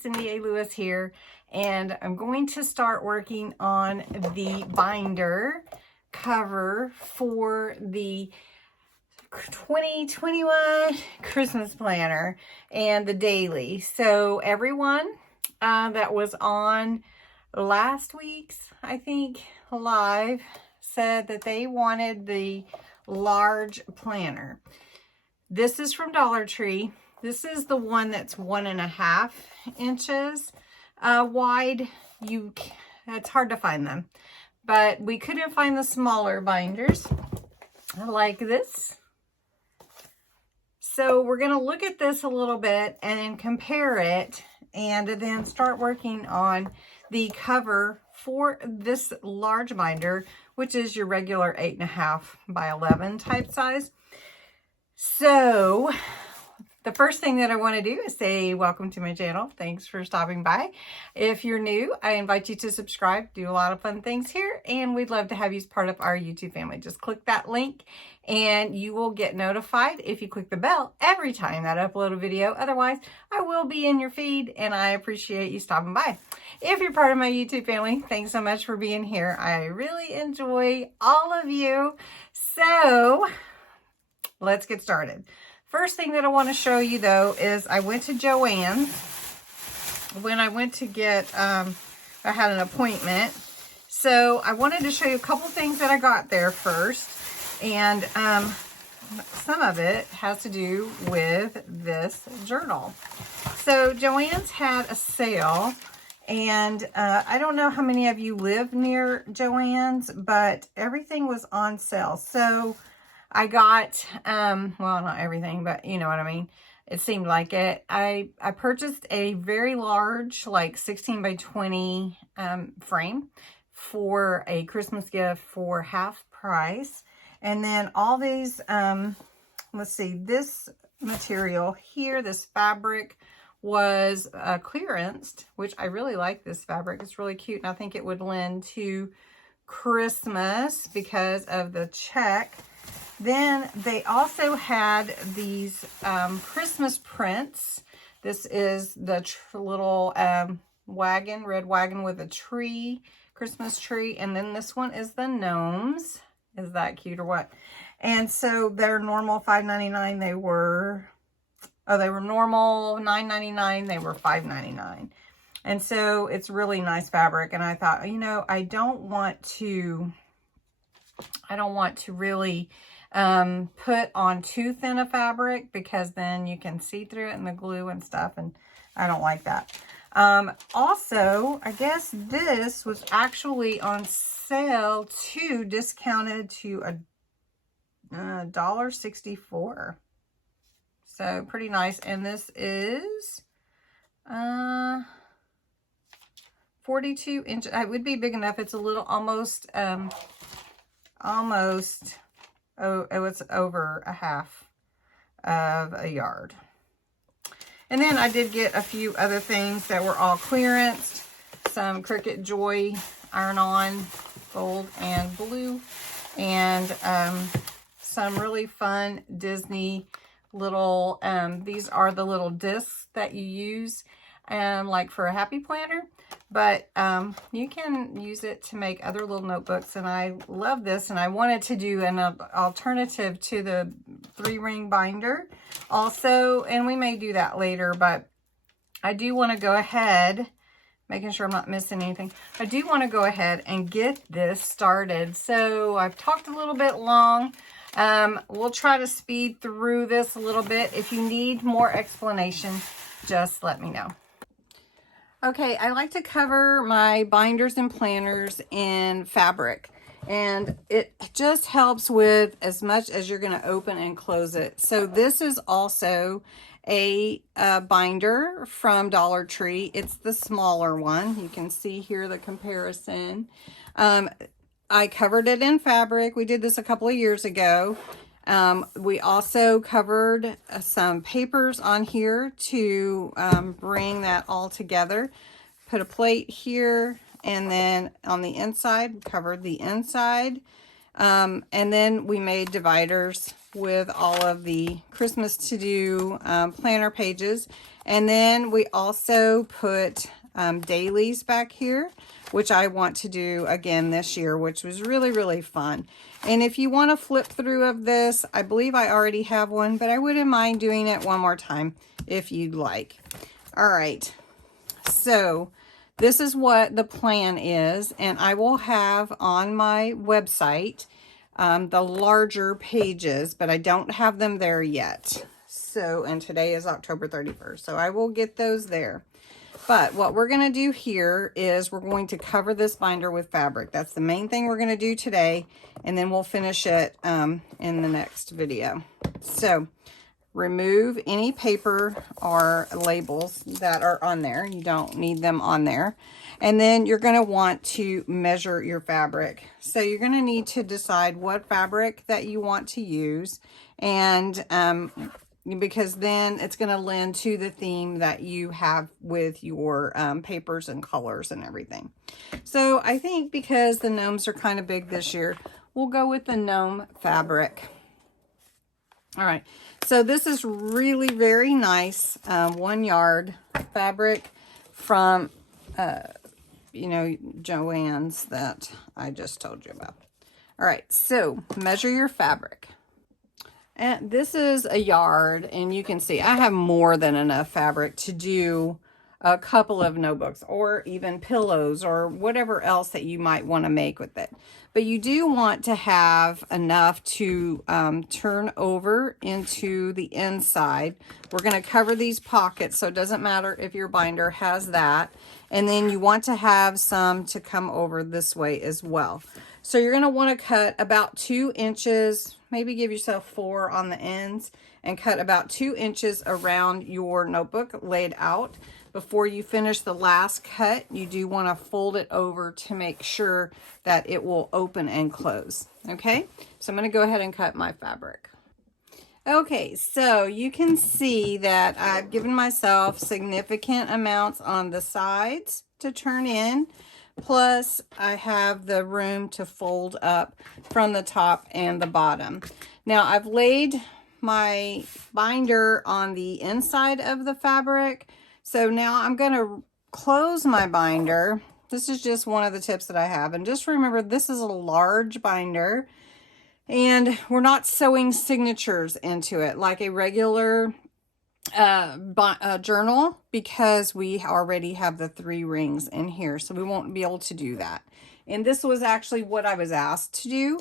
Cindy A. Lewis here, and I'm going to start working on the binder cover for the 2021 Christmas planner and the daily. So everyone that was on last week's, I think, live said that they wanted the large planner. This is from Dollar Tree. This is the one that's 1.5 inches wide. It's hard to find them, but we couldn't find the smaller binders like this. So we're going to look at this a little bit and then compare it, and then start working on the cover for this large binder, which is your regular 8.5 by 11 type size. So the first thing that I want to do is say welcome to my channel. Thanks for stopping by. If you're new, I invite you to subscribe. Do a lot of fun things here, and we'd love to have you as part of our YouTube family. Just click that link and you will get notified if you click the bell every time that I upload a video. Otherwise, I will be in your feed, and I appreciate you stopping by. If you're part of my YouTube family, thanks so much for being here. I really enjoy all of you. So let's get started. First thing that I want to show you, though, is I went to Joann when I went to get, I had an appointment. So I wanted to show you a couple things that I got there first. And some of it has to do with this journal. So Joann's had a sale. And I don't know how many of you live near Joann's, but everything was on sale. So I got, well, not everything, but you know what I mean. It seemed like it. I purchased a very large, like 16 by 20 frame for a Christmas gift for half price. And then all these, let's see, this material here, this fabric was clearanced, which I really like this fabric. It's really cute, and I think it would lend to Christmas because of the check. Then they also had these Christmas prints. This is the little wagon, red wagon with a tree, Christmas tree. And then this one is the gnomes. Is that cute or what? And so they're normal $5.99. They were normal $9.99. They were $5.99. And so it's really nice fabric. And I thought, you know, I don't want to really put on too thin a fabric, because then you can see through it and the glue and stuff, and I don't like that. Also, I guess this was actually on sale too, discounted to $1.64. So pretty nice. And this is 42 inches. It would be big enough. It's a little almost oh, it was over a half of a yard. And then I did get a few other things that were all clearanced. Some Cricut Joy iron-on gold and blue, and some really fun Disney little, these are the little discs that you use like for a happy planner, but you can use it to make other little notebooks. And I love this, and I wanted to do an alternative to the 3-ring binder also, and we may do that later, but I do want to go ahead, making sure I'm not missing anything. I do want to go ahead and get this started. So I've talked a little bit long. We'll try to speed through this a little bit. If you need more explanation, just let me know. Okay, I like to cover my binders and planners in fabric, and it just helps with as much as you're going to open and close it. So this is also a binder from Dollar Tree. It's the smaller one. You can see here the comparison. I covered it in fabric. We did this a couple of years ago. We also covered some papers on here to bring that all together. Put a plate here, and then on the inside, covered the inside. And then we made dividers with all of the Christmas to-do planner pages. And then we also put dailies back here, which I want to do again this year, which was really, really fun. And if you want to flip through of this, I believe I already have one, but I wouldn't mind doing it one more time if you'd like. All right, so this is what the plan is, and I will have on my website the larger pages, but I don't have them there yet. So, and today is October 31st, so I will get those there. But what we're going to do here is we're going to cover this binder with fabric. That's the main thing we're going to do today, and then we'll finish it in the next video. So remove any paper or labels that are on there. You don't need them on there. And then you're going to want to measure your fabric. So you're going to need to decide what fabric that you want to use, and because then it's going to lend to the theme that you have with your papers and colors and everything. So I think because the gnomes are kind of big this year, we'll go with the gnome fabric. All right, so this is really very nice 1 yard fabric from, you know, Joann's that I just told you about. All right, so measure your fabric. And this is a yard, and you can see I have more than enough fabric to do a couple of notebooks or even pillows or whatever else that you might want to make with it. But you do want to have enough to turn over into the inside. We're going to cover these pockets, so it doesn't matter if your binder has that. And then you want to have some to come over this way as well. So you're going to want to cut about 2 inches, maybe give yourself 4 on the ends, and cut about 2 inches around your notebook laid out. Before you finish the last cut, you do want to fold it over to make sure that it will open and close. Okay, so I'm going to go ahead and cut my fabric. Okay, so you can see that I've given myself significant amounts on the sides to turn in. Plus, I have the room to fold up from the top and the bottom. Now, I've laid my binder on the inside of the fabric. So now I'm going to close my binder. This is just one of the tips that I have. And just remember, this is a large binder, and we're not sewing signatures into it like a regular journal, because we already have the 3 rings in here, so we won't be able to do that. And this was actually what I was asked to do.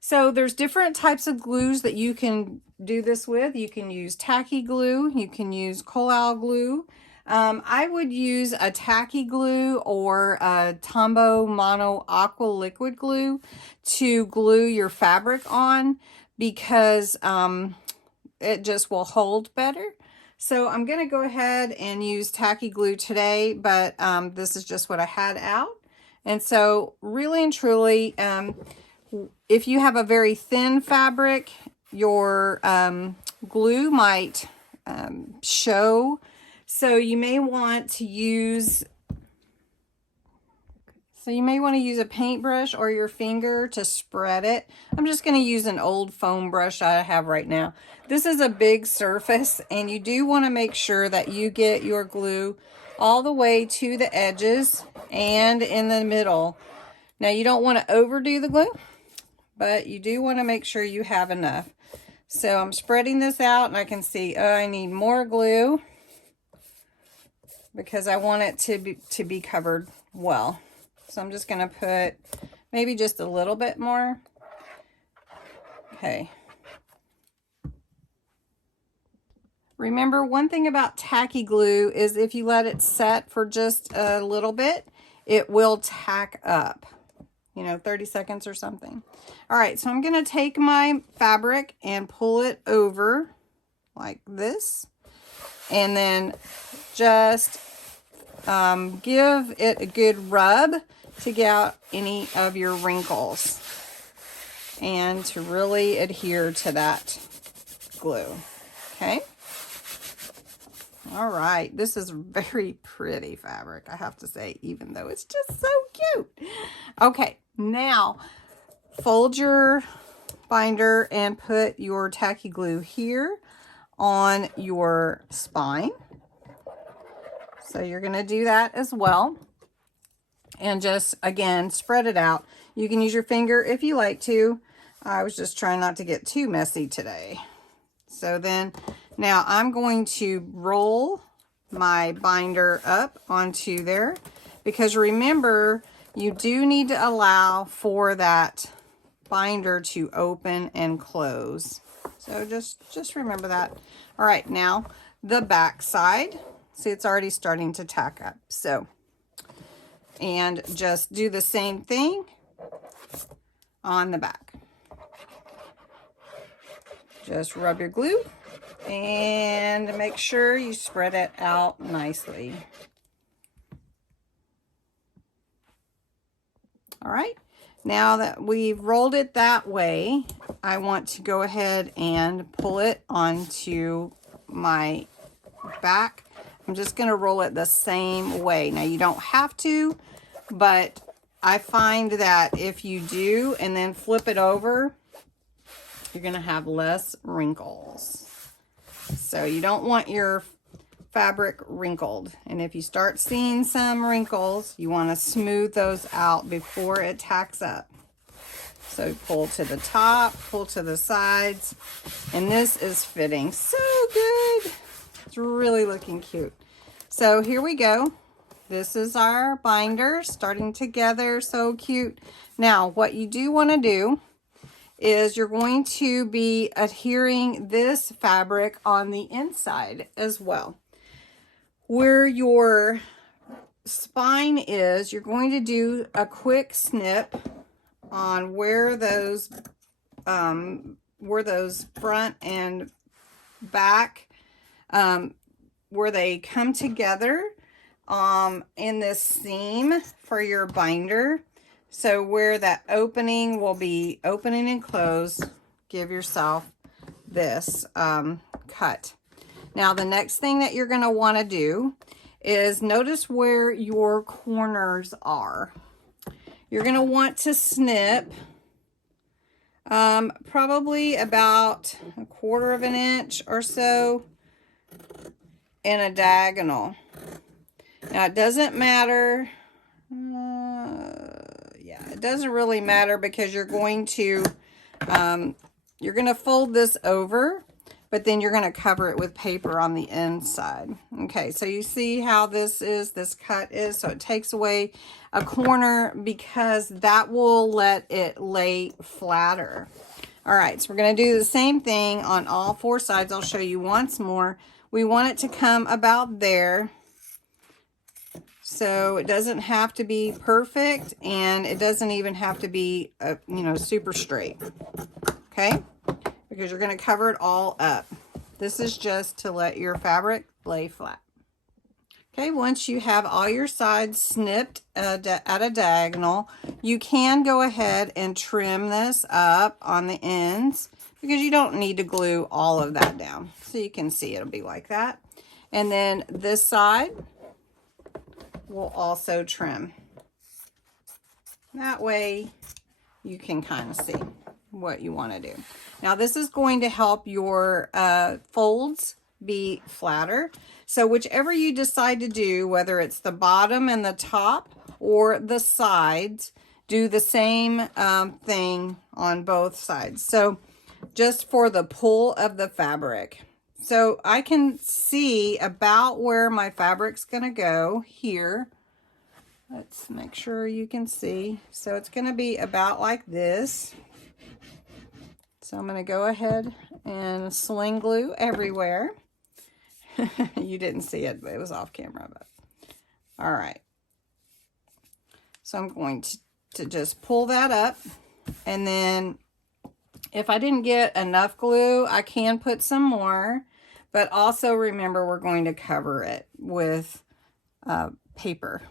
So there's different types of glues that you can do this with. You can use tacky glue, you can use collal glue. I would use a tacky glue or a Tombow Mono Aqua liquid glue to glue your fabric on, because it just will hold better. So I'm going to go ahead and use tacky glue today, but this is just what I had out. And so really and truly, if you have a very thin fabric, your glue might show. So you may want to use a paintbrush or your finger to spread it. I'm just going to use an old foam brush I have right now. This is a big surface, and you do want to make sure that you get your glue all the way to the edges and in the middle. Now, you don't want to overdo the glue, but you do want to make sure you have enough. So I'm spreading this out, and I can see, oh, I need more glue because I want it to be covered well. So I'm just going to put maybe just a little bit more. Okay. Remember, one thing about tacky glue is if you let it set for just a little bit, it will tack up, 30 seconds or something. All right, so I'm going to take my fabric and pull it over like this, and then just give it a good rub to get out any of your wrinkles and to really adhere to that glue. Okay. All right, this is very pretty fabric, I have to say, even though it's just so cute. Okay, now fold your binder and put your tacky glue here on your spine. So you're going to do that as well. And just, again, spread it out. You can use your finger if you like to. I was just trying not to get too messy today. So then, now I'm going to roll my binder up onto there. Because remember, you do need to allow for that binder to open and close. So just remember that. All right, now the back side. See, it's already starting to tack up. So, and just do the same thing on the back. Just rub your glue and make sure you spread it out nicely. All right, now that we've rolled it that way, I want to go ahead and pull it onto my back. I'm just going to roll it the same way. Now, you don't have to, but I find that if you do and then flip it over, you're going to have less wrinkles. So you don't want your fabric wrinkled. And if you start seeing some wrinkles, you want to smooth those out before it tacks up. So pull to the top, pull to the sides, and this is fitting so good. It's really looking cute. So here we go. This is our binder starting together. So cute. Now, what you do want to do is you're going to be adhering this fabric on the inside as well. Where your spine is, you're going to do a quick snip on where those front and back, where they come together in this seam for your binder. So where that opening will be opening and close, give yourself this cut. Now the next thing that you're going to want to do is notice where your corners are. You're going to want to snip probably about 1/4 of an inch or so in a diagonal. Now it doesn't matter. Yeah, it doesn't really matter because you're going to fold this over, but then you're going to cover it with paper on the inside. Okay, so you see how this cut is. So it takes away a corner because that will let it lay flatter. All right, so we're going to do the same thing on all 4 sides. I'll show you once more. We want it to come about there. So it doesn't have to be perfect, and it doesn't even have to be, super straight. Okay? Because you're going to cover it all up. This is just to let your fabric lay flat. Okay, once you have all your sides snipped at a diagonal, you can go ahead and trim this up on the ends because you don't need to glue all of that down. So you can see it'll be like that. And then this side will also trim. That way you can kind of see what you want to do. Now this is going to help your folds be flatter. So whichever you decide to do, whether it's the bottom and the top or the sides, do the same thing on both sides. So just for the pull of the fabric. So I can see about where my fabric's going to go here. Let's make sure you can see. So it's going to be about like this. So I'm going to go ahead and sling glue everywhere. You didn't see it, but it was off camera. But all right. So I'm going to just pull that up. And then if I didn't get enough glue, I can put some more. But also remember, we're going to cover it with paper.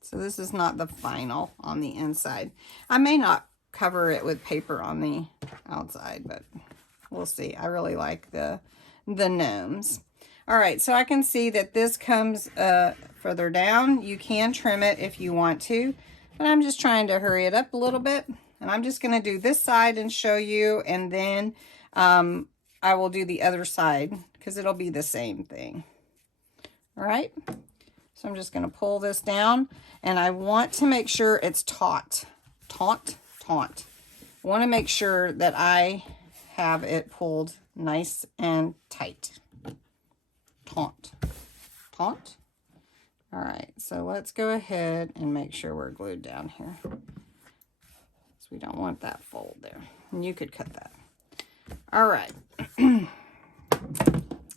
So this is not the final on the inside. I may not cover it with paper on the outside, but we'll see. I really like the gnomes. All right, so I can see that this comes further down. You can trim it if you want to, but I'm just trying to hurry it up a little bit. And I'm just going to do this side and show you, and then I will do the other side because it'll be the same thing. All right, So I'm just going to pull this down, and I want to make sure it's taut. Taut. I want to make sure that I have it pulled nice and tight. Taut. All right, so let's go ahead and make sure we're glued down here. So we don't want that fold there. And you could cut that. All right.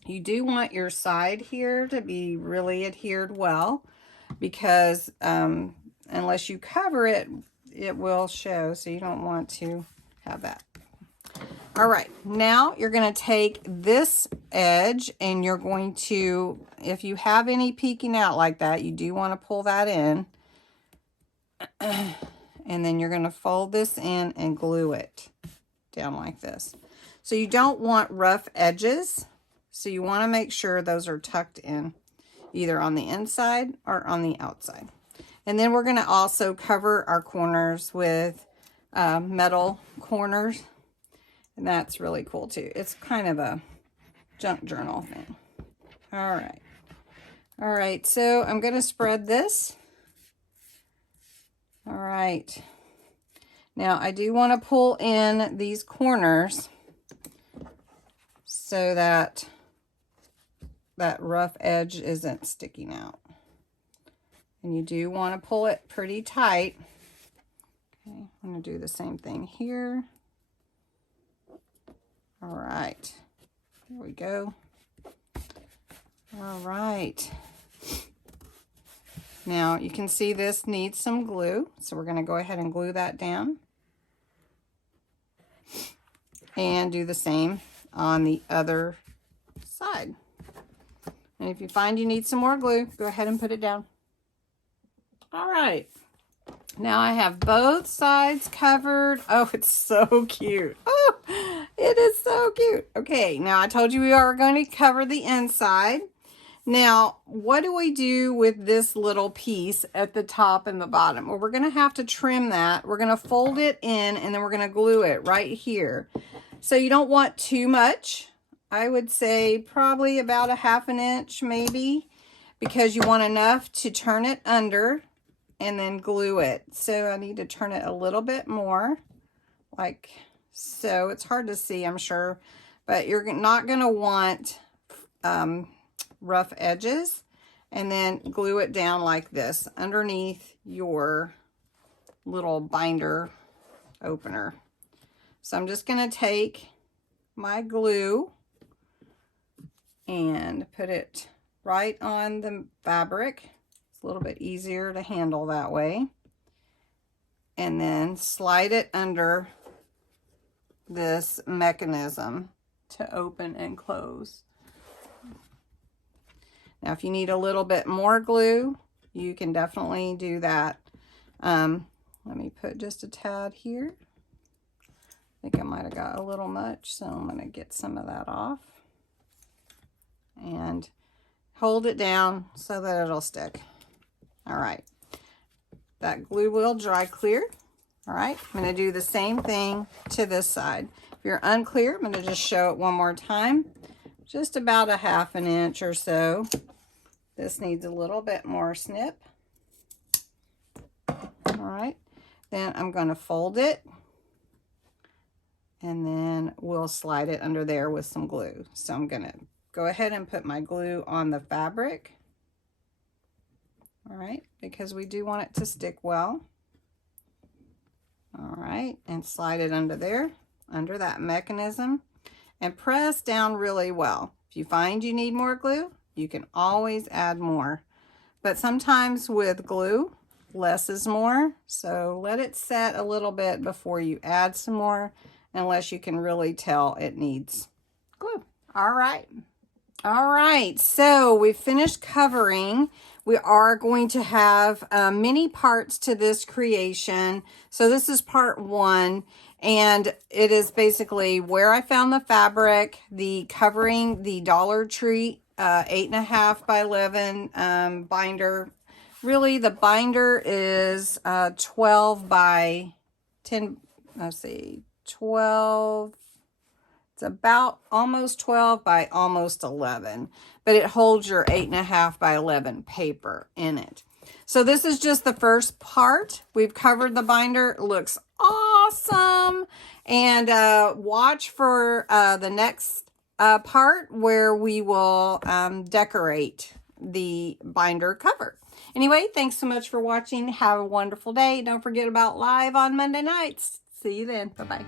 You do want your side here to be really adhered well, because unless you cover it, it will show. So you don't want to have that. All right, now you're going to take this edge and you're going to, if you have any peeking out like that, you do want to pull that in. And then you're going to fold this in and glue it down like this. So you don't want rough edges. So you want to make sure those are tucked in, either on the inside or on the outside. And then we're going to also cover our corners with metal corners. And that's really cool too. It's kind of a junk journal thing. All right. All right, so I'm going to spread this. All right. Now I do want to pull in these corners so that that rough edge isn't sticking out. And you do want to pull it pretty tight. Okay, I'm going to do the same thing here. All right, here we go. All right. Now you can see this needs some glue, so we're going to go ahead and glue that down. And do the same on the other side. And if you find you need some more glue, go ahead and put it down. All right. Now I have both sides covered. Oh, it's so cute. Oh, it is so cute. Okay, now I told you we are going to cover the inside. Now, what do we do with this little piece at the top and the bottom? Well, we're going to have to trim that. We're going to fold it in, and then we're going to glue it right here. So you don't want too much. I would say probably about 1/2 inch maybe, because you want enough to turn it under and then glue it. So I need to turn it a little bit more, like so. It's hard to see, I'm sure, but you're not going to want rough edges. And then glue it down like this underneath your little binder opener. So I'm just going to take my glue and put it right on the fabric. It's a little bit easier to handle that way. And then slide it under this mechanism to open and close. Now, if you need a little bit more glue, you can definitely do that. Let me put just a tad here. I think I might have got a little much, so I'm going to get some of that off. And hold it down so that it'll stick. All right. That glue will dry clear. All right. I'm going to do the same thing to this side. If you're unclear, I'm going to just show it one more time. Just about 1/2 inch or so. This needs a little bit more snip. All right. Then I'm going to fold it. And then we'll slide it under there with some glue. So I'm going to go ahead and put my glue on the fabric. All right, because we do want it to stick well. All right, and slide it under there, under that mechanism, and press down really well. If you find you need more glue, you can always add more. But sometimes with glue, less is more. So let it set a little bit before you add some more, unless you can really tell it needs glue. All right. All right, so we finished covering. We are going to have many parts to this creation. So this is part 1, and it is basically where I found the fabric, the covering the Dollar Tree 8.5 by 11 binder. Really, the binder is 12 by 10, let's see, 12, It's about almost 12 by almost 11, but it holds your 8.5 by 11 paper in it. So this is just the first part. We've covered the binder. It looks awesome. And watch for the next part where we will decorate the binder cover. Anyway, thanks so much for watching. Have a wonderful day. Don't forget about live on Monday nights. See you then. Bye-bye.